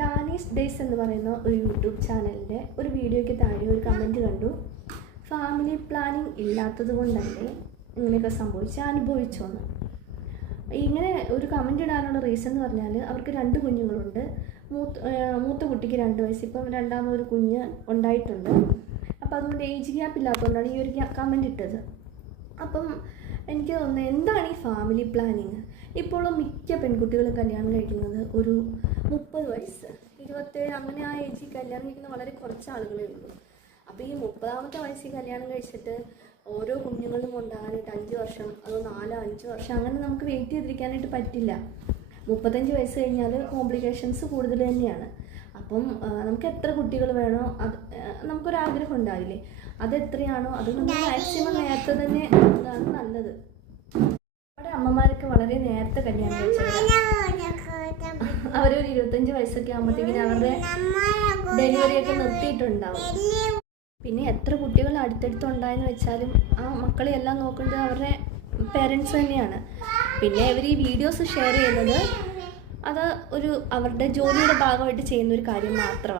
Dani's days എന്ന് പറയുന്ന ഒരു യൂട്യൂബ് ചാനലിൻ്റെ ഒരു വീഡിയോയ്ക്ക് താഴെ ഒരു കമൻറ്റ് കണ്ടു. ഫാമിലി പ്ലാനിങ് ഇല്ലാത്തത് കൊണ്ടല്ലേ ഇങ്ങനെയൊക്കെ അനുഭവിച്ചോന്ന്. ഇങ്ങനെ ഒരു കമൻറ്റ് ഇടാനുള്ള റീസൺ എന്ന് പറഞ്ഞാൽ അവർക്ക് 2 കുഞ്ഞുങ്ങളുണ്ട്. മൂത്ത കുട്ടിക്ക് 2 വയസ്സ്, ഇപ്പം രണ്ടാമതൊരു കുഞ്ഞ് ഉണ്ടായിട്ടുണ്ട്. അപ്പം അതുകൊണ്ട് ഏജ് ഗ്യാപ്പ് ഇല്ലാത്തതുകൊണ്ടാണ് ഈ ഒരു കമൻറ്റ് ഇട്ടത്. അപ്പം എനിക്ക് തോന്നുന്നത്, എന്താണ് ഈ ഫാമിലി പ്ലാനിങ്? ഇപ്പോൾ മിക്ക പെൺകുട്ടികളും കല്യാണം കഴിക്കുന്നത് ഒരു 30 വയസ്സ്, 27 അങ്ങനെ ആ ഏജിൽ കല്യാണം കഴിക്കുന്ന വളരെ കുറച്ച് ആളുകളേ ഉള്ളൂ. അപ്പോൾ ഈ 30ാമത്തെ വയസ്സിൽ കല്യാണം കഴിച്ചിട്ട് ഓരോ കുഞ്ഞുങ്ങളും ഉണ്ടാകാനായിട്ട് 5 വർഷം, അതോ 4-5 വർഷം അങ്ങനെ നമുക്ക് വെയിറ്റ് ചെയ്തിരിക്കാനായിട്ട് പറ്റില്ല. 35 വയസ്സ് കഴിഞ്ഞാൽ കോംപ്ലിക്കേഷൻസ് കൂടുതൽ തന്നെയാണ്. അപ്പം നമുക്ക് എത്ര കുട്ടികൾ വേണോ അത് നമുക്കൊരാഗ്രഹം ഉണ്ടാവില്ലേ, അതെത്രയാണോ അത് നമ്മൾ മാക്സിമം നേരത്തെ തന്നെ അതാണ് നല്ലത്. നമ്മുടെ അമ്മമാരൊക്കെ വളരെ നേരത്തെ കല്യാണം കഴിച്ചവരാണ്. അവരൊരു 25 വയസ്സൊക്കെ ആകുമ്പോഴത്തേക്കിനും അവരുടെ ഡെലിവറിയൊക്കെ നിർത്തിയിട്ടുണ്ടാവും. പിന്നെ എത്ര കുട്ടികൾ അടുത്തടുത്തുണ്ടായെന്ന് വെച്ചാലും ആ മക്കളെ എല്ലാം നോക്കുന്നത് അവരുടെ പേരൻസ് തന്നെയാണ്. പിന്നെ ഇവർ ഈ വീഡിയോസ് ഷെയർ ചെയ്യുന്നത് അത് അവരുടെ ജോലിയുടെ ഭാഗമായിട്ട് ചെയ്യുന്ന ഒരു കാര്യം മാത്രമാണ്.